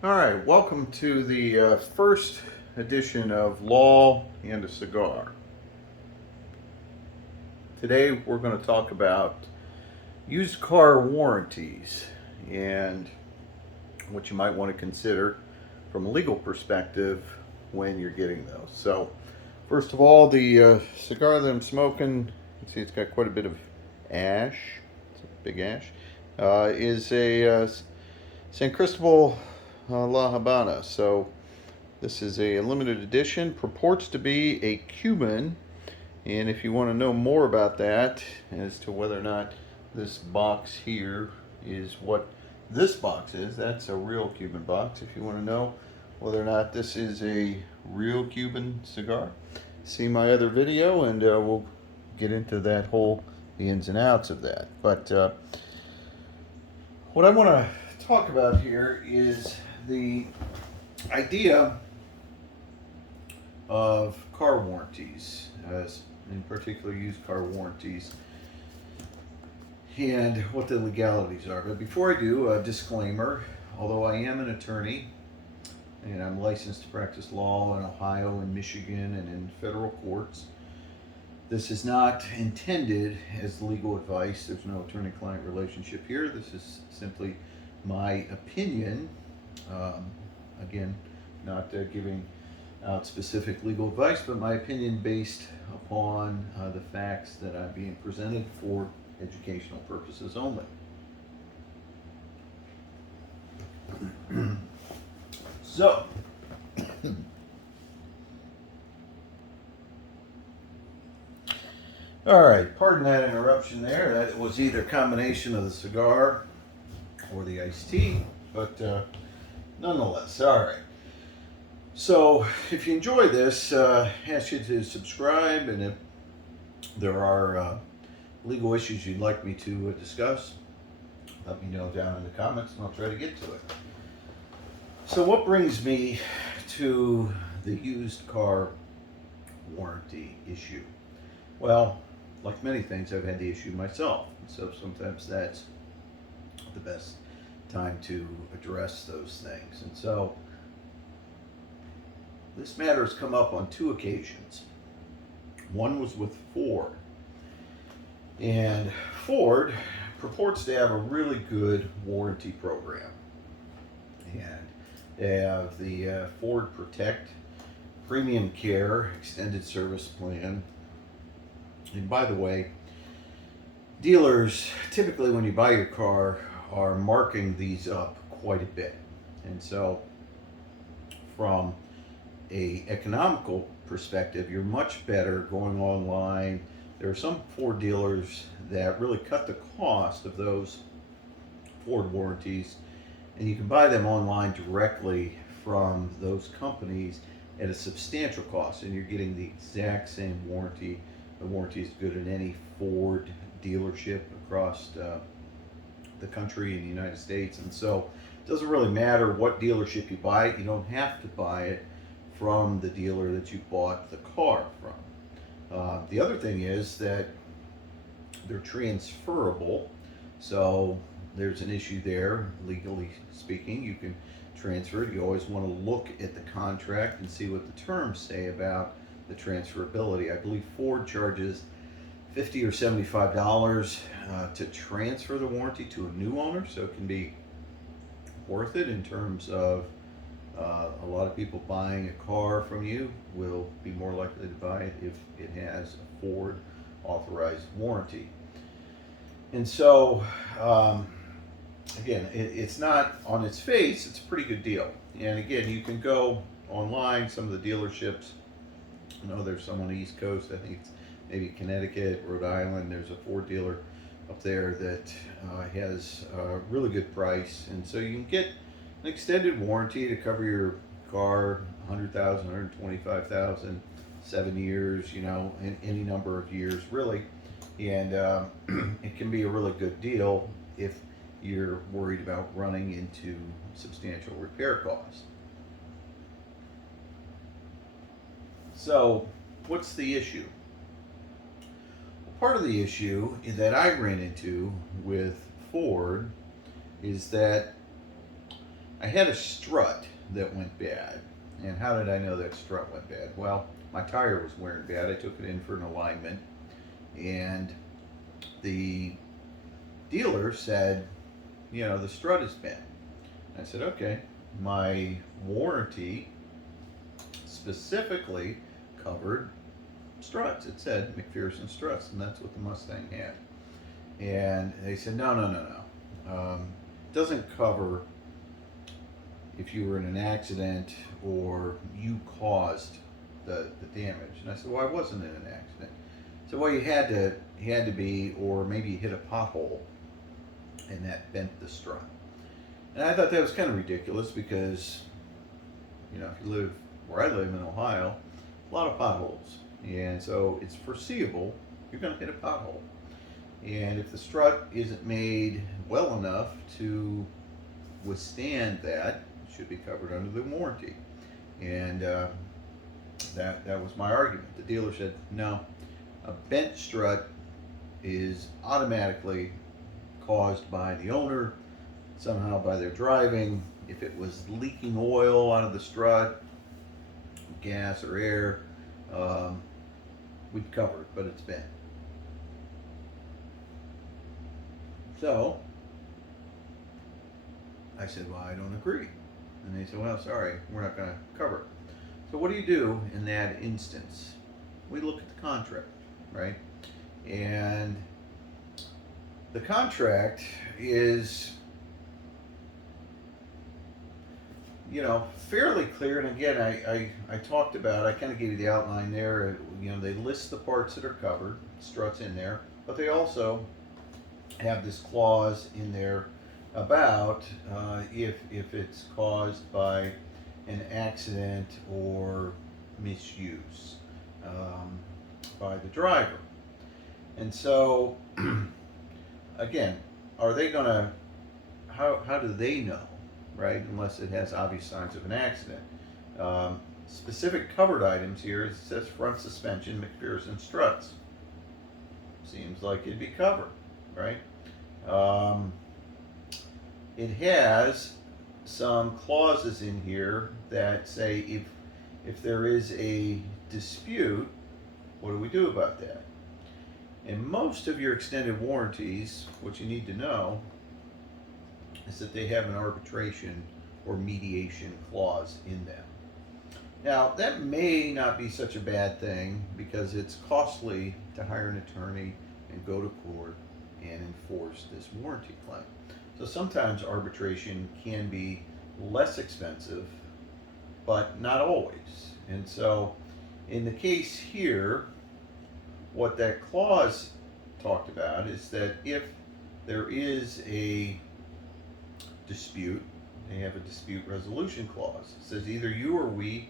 All right, welcome to the first edition of Law and a Cigar. Today we're going to talk about used car warranties and what you might want to consider from a legal perspective when you're getting those. So, first of all, the cigar that I'm smoking, you can see it's got quite a bit of ash. It's a big ash. Is a San Cristobal La Habana. So, this is a limited edition, purports to be a Cuban, and if you want to know more about that as to whether or not this box here is what this box is, that's a real Cuban box. If you want to know whether or not this is a real Cuban cigar, see my other video and we'll get into that whole the ins and outs of that. But what I want to talk about here is the idea of car warranties, as in particular used car warranties, and what the legalities are. But before I do, a disclaimer: although I am an attorney and I'm licensed to practice law in Ohio and Michigan and in federal courts, this is not intended as legal advice. There's no attorney-client relationship here. This is simply my opinion. Again, not giving out specific legal advice, but my opinion based upon the facts that I'm being presented for educational purposes only. So, all right, pardon that interruption there. That was either a combination of the cigar or the iced tea, but nonetheless, all right. So, if you enjoy this, ask you to subscribe, and if there are legal issues you'd like me to discuss, let me know down in the comments, and I'll try to get to it. So, what brings me to the used car warranty issue? Well, like many things, I've had the issue myself, so sometimes that's the best time to address those things. And so, this matter has come up on two occasions. One was with Ford. And Ford purports to have a really good warranty program. And they have the Ford Protect Premium Care Extended Service Plan. And by the way, dealers typically, when you buy your car, are marking these up quite a bit. And so, from a economical perspective, you're much better going online. There are some Ford dealers that really cut the cost of those Ford warranties, and you can buy them online directly from those companies at a substantial cost, and you're getting the exact same warranty. The warranty is good in any Ford dealership across the country in the United States, and so it doesn't really matter what dealership you buy it. You don't have to buy it from the dealer that you bought the car from. The other thing is that they're transferable, so there's an issue there, legally speaking. You can transfer it. You always want to look at the contract and see what the terms say about the transferability. I believe Ford charges $50 or $75 to transfer the warranty to a new owner, so it can be worth it in terms of a lot of people buying a car from you will be more likely to buy it if it has a Ford authorized warranty. And so, again, it's not on its face, it's a pretty good deal. And again, you can go online, some of the dealerships, I know there's some on the East Coast, I think it's maybe Connecticut, Rhode Island, there's a Ford dealer up there that has a really good price. And so you can get an extended warranty to cover your car, 100,000, 125,000, 7 years, any number of years really. And it can be a really good deal if you're worried about running into substantial repair costs. So, what's the issue? Well, part of the issue that I ran into with Ford is that I had a strut that went bad. And how did I know that strut went bad? Well, my tire was wearing bad. I took it in for an alignment, and the dealer said, the strut is bent. I said, okay. My warranty specifically covered struts. It said McPherson struts, and that's what the Mustang had. And they said, no. It doesn't cover if you were in an accident or you caused the damage. And I said, well, I wasn't in an accident. So, well, you had to be, or maybe you hit a pothole and that bent the strut. And I thought that was kind of ridiculous because, if you live where I live in Ohio, a lot of potholes. And so it's foreseeable you're going to hit a pothole. And if the strut isn't made well enough to withstand that, it should be covered under the warranty. And that was my argument. The dealer said, no, a bent strut is automatically caused by the owner, somehow by their driving. If it was leaking oil out of the strut, gas or air, we'd cover it, but it's bent. So I said, well, I don't agree. And they said, well, sorry, we're not going to cover it. So what do you do in that instance? We look at the contract, right? And the contract is, fairly clear. And again, I talked about, I kind of gave you the outline there. They list the parts that are covered, struts in there, but they also have this clause in there about if it's caused by an accident or misuse by the driver. And so, again, are they going to, how do they know, right? Unless it has obvious signs of an accident. Specific covered items here, it says front suspension, McPherson struts. Seems like it'd be covered, right? It has some clauses in here that say if there is a dispute, what do we do about that? And most of your extended warranties, what you need to know is that they have an arbitration or mediation clause in them. Now, that may not be such a bad thing because it's costly to hire an attorney and go to court and enforce this warranty claim. So sometimes arbitration can be less expensive, but not always. And so in the case here, what that clause talked about is that if there is a dispute, they have a dispute resolution clause. It says either you or we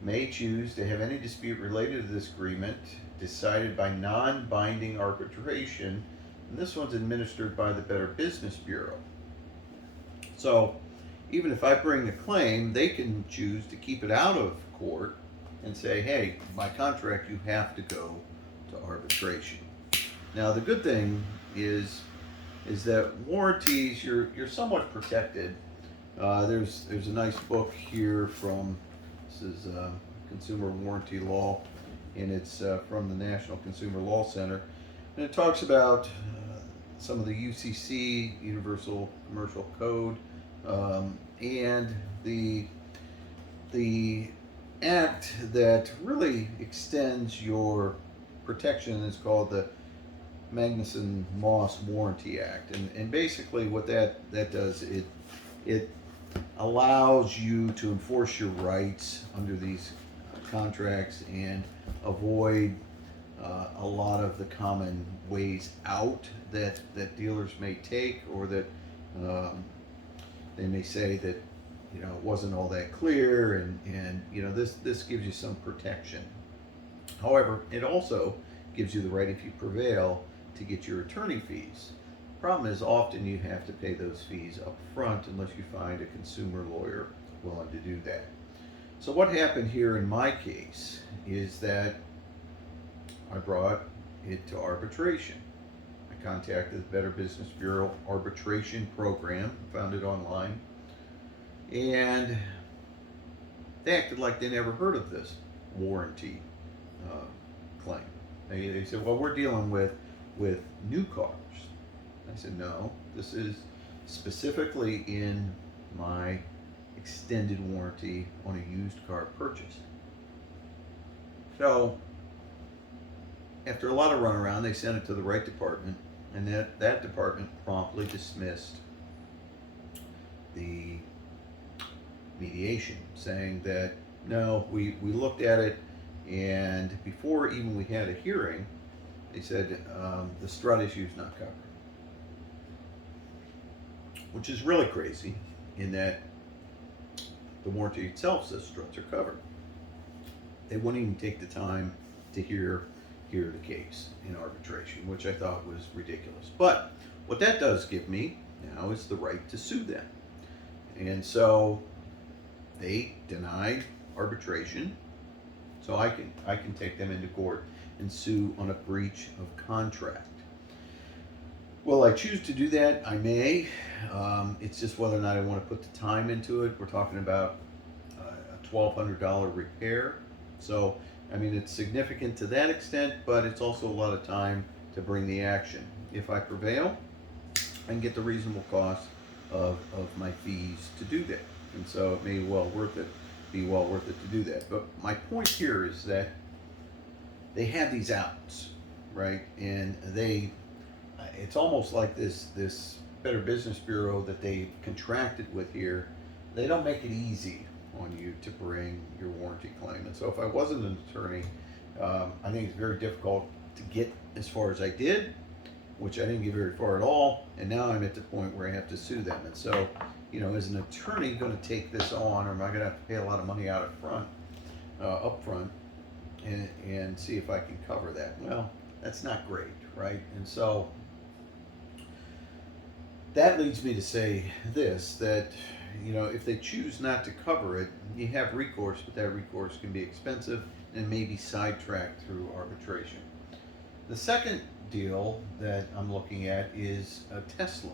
may choose to have any dispute related to this agreement decided by non-binding arbitration, and this one's administered by the Better Business Bureau. So even if I bring a claim, they can choose to keep it out of court and say, hey, by contract you have to go to arbitration. Now the good thing is that warranties, you're somewhat protected. There's a nice book here from, this is Consumer Warranty Law, and it's from the National Consumer Law Center, and it talks about some of the UCC, Universal Commercial Code, and the act that really extends your protection is called the Magnuson Moss Warranty Act, and basically what that does, it allows you to enforce your rights under these contracts and avoid a lot of the common ways out that dealers may take, or that they may say that it wasn't all that clear, and this gives you some protection. However, it also gives you the right, if you prevail, to get your attorney fees. Problem is, often you have to pay those fees up front unless you find a consumer lawyer willing to do that. So what happened here in my case is that I brought it to arbitration. I contacted the Better Business Bureau arbitration program, found it online, And they acted like they never heard of this warranty claim. They said, well, we're dealing with new cars. I said, no, this is specifically in my extended warranty on a used car purchase. So after a lot of runaround, they sent it to the right department, and that department promptly dismissed the mediation, saying that no, we looked at it, and before even we had a hearing, they said the strut issue is not covered, which is really crazy in that the warranty itself says struts are covered. They wouldn't even take the time to hear the case in arbitration, which I thought was ridiculous. But what that does give me now is the right to sue them. And so they denied arbitration, so I can take them into court and sue on a breach of contract. Will I choose to do that? I may. It's just whether or not I want to put the time into it. We're talking about a $1,200 repair. So, I mean, it's significant to that extent, but it's also a lot of time to bring the action. If I prevail, I can get the reasonable cost of my fees to do that. And so it may be well worth it to do that. But my point here is that they have these outs, right? And it's almost like this Better Business Bureau that they contracted with here. They don't make it easy on you to bring your warranty claim. And so if I wasn't an attorney, I think it's very difficult to get as far as I did, which I didn't get very far at all. And now I'm at the point where I have to sue them. And so, is an attorney going to take this on, or am I going to have to pay a lot of money out up front, and see if I can cover that? Well, that's not great, right? And so that leads me to say this, that if they choose not to cover it, you have recourse, but that recourse can be expensive and may be sidetracked through arbitration. The second deal that I'm looking at is a Tesla.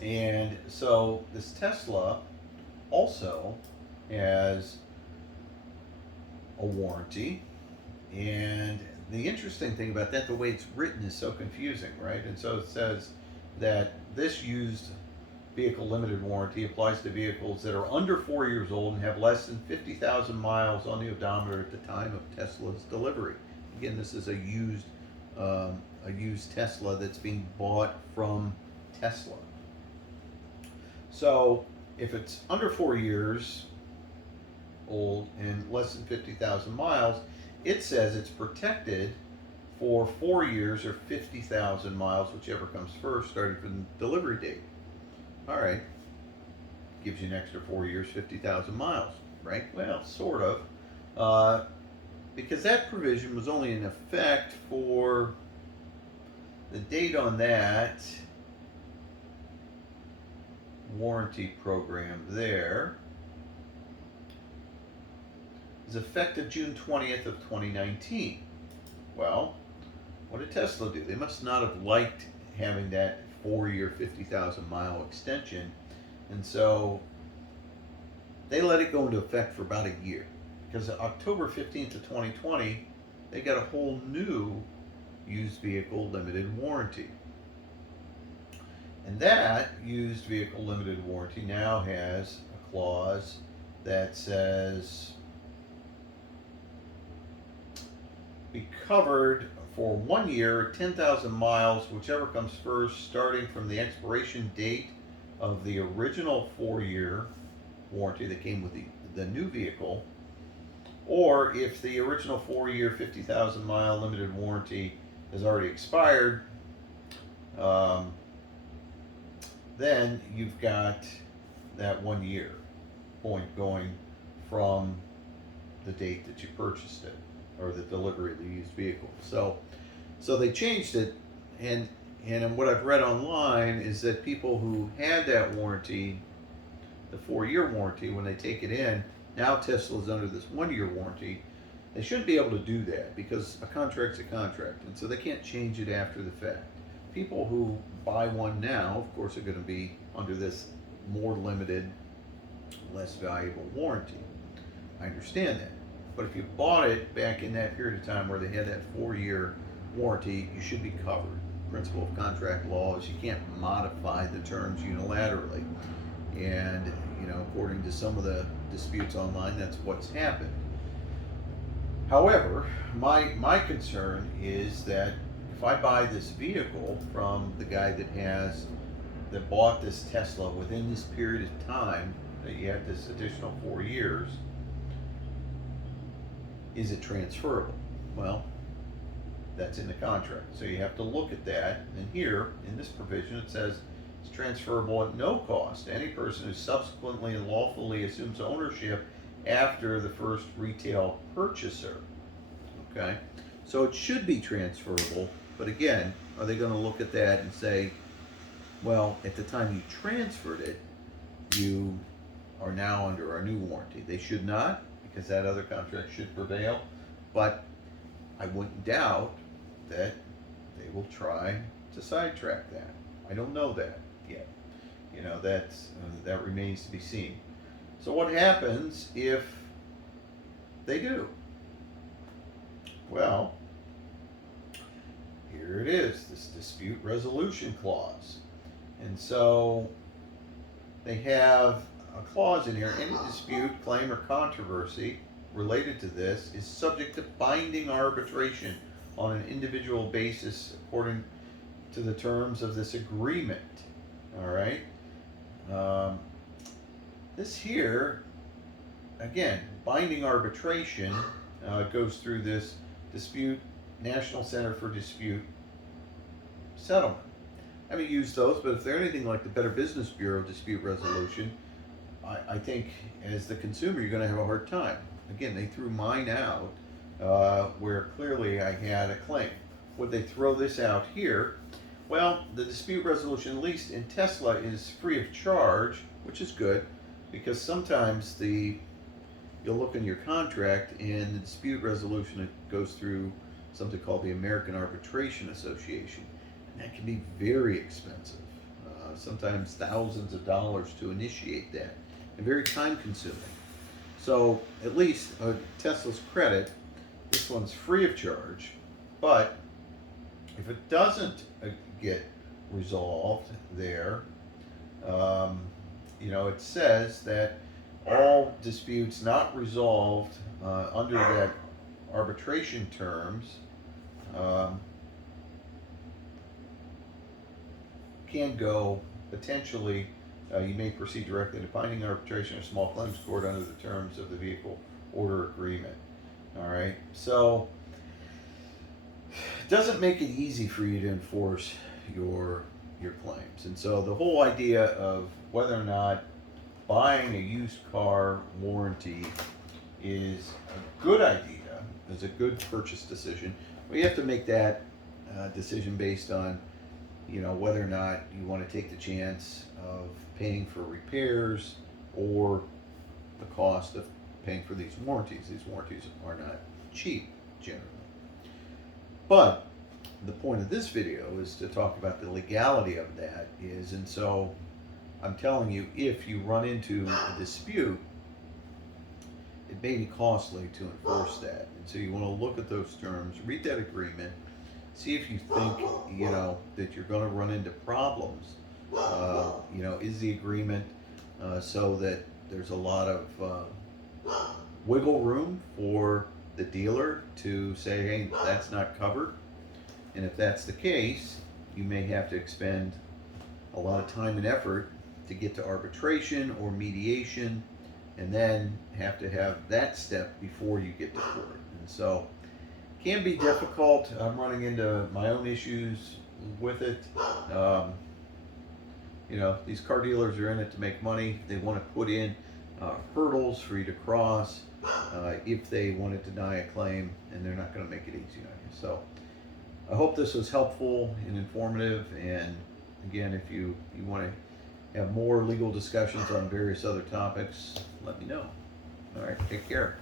And so this Tesla also has a warranty. And the interesting thing about that, the way it's written is so confusing, right? And so it says that this used vehicle limited warranty applies to vehicles that are under 4 years old and have less than 50,000 miles on the odometer at the time of Tesla's delivery. Again, this is a used Tesla that's being bought from Tesla. So if it's under 4 years old and less than 50,000 miles, it says it's protected for 4 years or 50,000 miles, whichever comes first, starting from the delivery date. All right, gives you an extra 4 years, 50,000 miles, right? Well, sort of, because that provision was only in effect for the date on that warranty program there is effective June 20th of 2019. Well, what did Tesla do? They must not have liked having that 4-year, 50,000 mile extension, and so they let it go into effect for about a year, because October 15th of 2020 they got a whole new used vehicle limited warranty. And that used vehicle limited warranty now has a clause that says be covered for 1 year, 10,000 miles, whichever comes first, starting from the expiration date of the original 4-year warranty that came with the new vehicle, or if the original 4-year, 50,000 mile limited warranty has already expired, then you've got that 1 year point going from the date that you purchased it, or the delivery of the used vehicle. So they changed it, and what I've read online is that people who had that warranty, the 4-year warranty, when they take it in, now Tesla's under this 1-year warranty, they shouldn't be able to do that, because a contract's a contract, and so they can't change it after the fact. People who buy one now, of course, are going to be under this more limited less valuable warranty. I understand that. But if you bought it back in that period of time where they had that 4-year warranty, you should be covered. Principle of contract law is you can't modify the terms unilaterally. And, according to some of the disputes online, that's what's happened. However, my concern is that if I buy this vehicle from the guy that bought this Tesla within this period of time, that you have this additional 4 years, is it transferable? Well, that's in the contract. So you have to look at that. And here, in this provision, it says it's transferable at no cost to any person who subsequently and lawfully assumes ownership after the first retail purchaser. Okay? So it should be transferable, but again, are they going to look at that and say, well, at the time you transferred it, you are now under our new warranty? They should not, because that other contract should prevail, but I wouldn't doubt that they will try to sidetrack that. I don't know that yet. That remains to be seen. So what happens if they do? Well, here it is, this dispute resolution clause. And so they have a clause in here: any dispute, claim, or controversy related to this is subject to binding arbitration on an individual basis according to the terms of this agreement. All right. This here, again, binding arbitration goes through this National Center for Dispute Settlement. I haven't used those, but if they're anything like the Better Business Bureau dispute resolution, I think as the consumer you're going to have a hard time. Again, they threw mine out where clearly I had a claim. Would they throw this out here? Well, the dispute resolution, at least in Tesla, is free of charge, which is good, because sometimes you'll look in your contract and the dispute resolution, it goes through something called the American Arbitration Association, and that can be very expensive, sometimes thousands of dollars to initiate that, and very time consuming. So at least Tesla's credit, this one's free of charge, but if it doesn't get resolved there, it says that all disputes not resolved under that arbitration terms can go potentially, you may proceed directly to binding arbitration or small claims court under the terms of the vehicle order agreement. All right, so it doesn't make it easy for you to enforce your claims. And so the whole idea of whether or not buying a used car warranty is a good idea, is a good purchase decision, well, you have to make that decision based on whether or not you want to take the chance of paying for repairs or the cost of paying for these warranties. These warranties are not cheap generally. But the point of this video is to talk about the legality of that and so I'm telling you, if you run into a dispute, it may be costly to enforce that. And so you want to look at those terms, read that agreement, see if you think, that you're going to run into problems. Is the agreement so that there's a lot of wiggle room for the dealer to say, hey, that's not covered? And if that's the case, you may have to expend a lot of time and effort to get to arbitration or mediation, and then have to have that step before you get to court. And so it can be difficult. I'm running into my own issues with it. These car dealers are in it to make money. They want to put in hurdles for you to cross if they want to deny a claim, and they're not going to make it easy on you. So I hope this was helpful and informative. And again, if you want to have more legal discussions on various other topics, let me know. All right, take care.